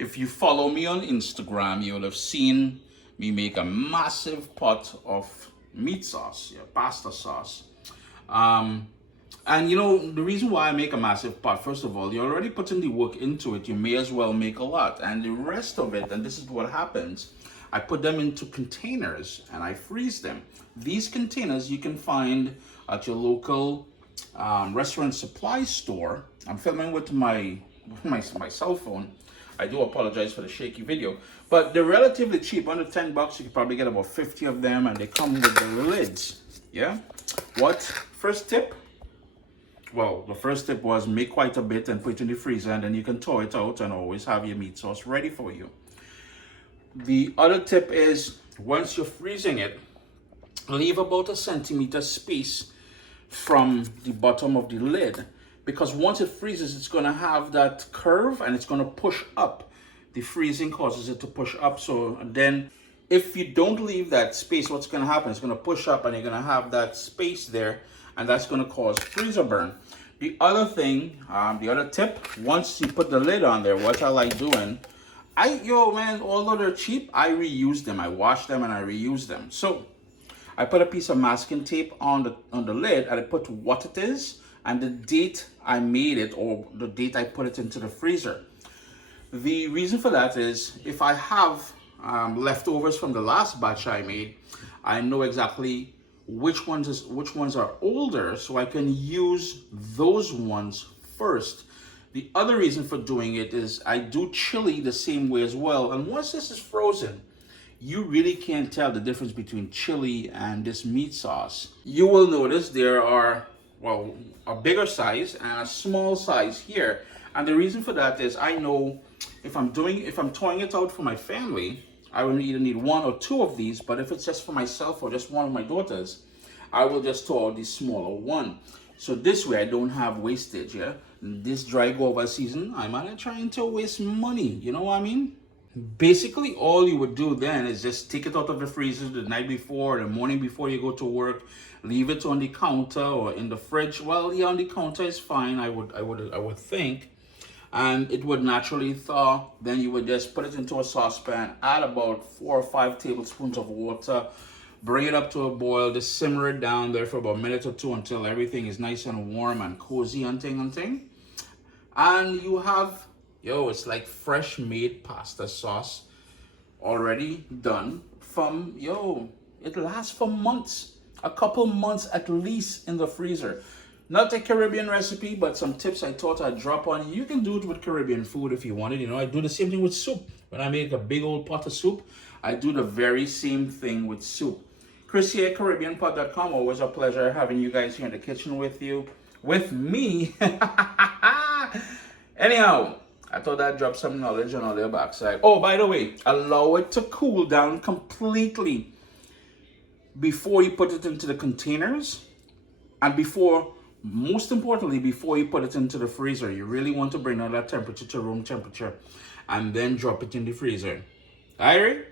If you follow me on Instagram, you will have seen me make a massive pot of meat sauce, yeah, pasta sauce. And you know, the reason why I make a massive pot, first of all, you're already putting the work into it. You may as well make a lot. And the rest of it, and this is what happens, I put them into containers and I freeze them. These containers you can find at your local restaurant supply store. I'm filming with my cell phone. I do apologize for the shaky video, but they're relatively cheap. Under $10, you can probably get about 50 of them, and they come with the lids. Yeah. What? First tip? Well, the first tip was make quite a bit and put it in the freezer, and then you can thaw it out and always have your meat sauce ready for you. The other tip is once you're freezing it, leave about a centimeter space from the bottom of the lid, because once it freezes, it's going to have that curve and it's going to push up. The freezing causes it to push up. So then if you don't leave that space, what's going to happen? It's going to push up and you're going to have that space there, and that's going to cause freezer burn. The other thing, the other tip, once you put the lid on there, what I like doing, although they're cheap, I reuse them. I wash them and I reuse them. So I put a piece of masking tape on the lid, and I put what it is and the date I made it, or the date I put it into the freezer. The reason for that is if I have leftovers from the last batch I made, I know exactly which ones are older, so I can use those ones first. The other reason for doing it is I do chili the same way as well, and once this is frozen, you really can't tell the difference between chili and this meat sauce. You will notice there are, well, a bigger size and a small size here. And the reason for that is I know if I'm towing it out for my family, I will either need one or two of these, but if it's just for myself or just one of my daughters, I will just tow out the smaller one. So this way I don't have wastage, yeah? This dry guava season, I'm not trying to waste money, you know what I mean? Basically, all you would do then is just take it out of the freezer the night before, the morning before you go to work, leave it on the counter or in the fridge. Well, yeah, on the counter is fine, I would think, and it would naturally thaw. Then you would just put it into a saucepan, add about 4 or 5 tablespoons of water, bring it up to a boil, just simmer it down there for about a minute or two until everything is nice and warm and cozy and thing. And you have, it's like fresh made pasta sauce already done from, it lasts for months, a couple months at least in the freezer. Not a Caribbean recipe, but some tips I thought I'd drop on you. You can do it with Caribbean food if you wanted. I do the same thing with soup. When I make a big old pot of soup, I do the very same thing with soup. Chris here, CaribbeanPot.com. Always a pleasure having you guys here in the kitchen with me. Anyhow, I thought I'd drop some knowledge on the backside. Oh, by the way, allow it to cool down completely before you put it into the containers, and most importantly, before you put it into the freezer. You really want to bring down that temperature to room temperature and then drop it in the freezer. Irie?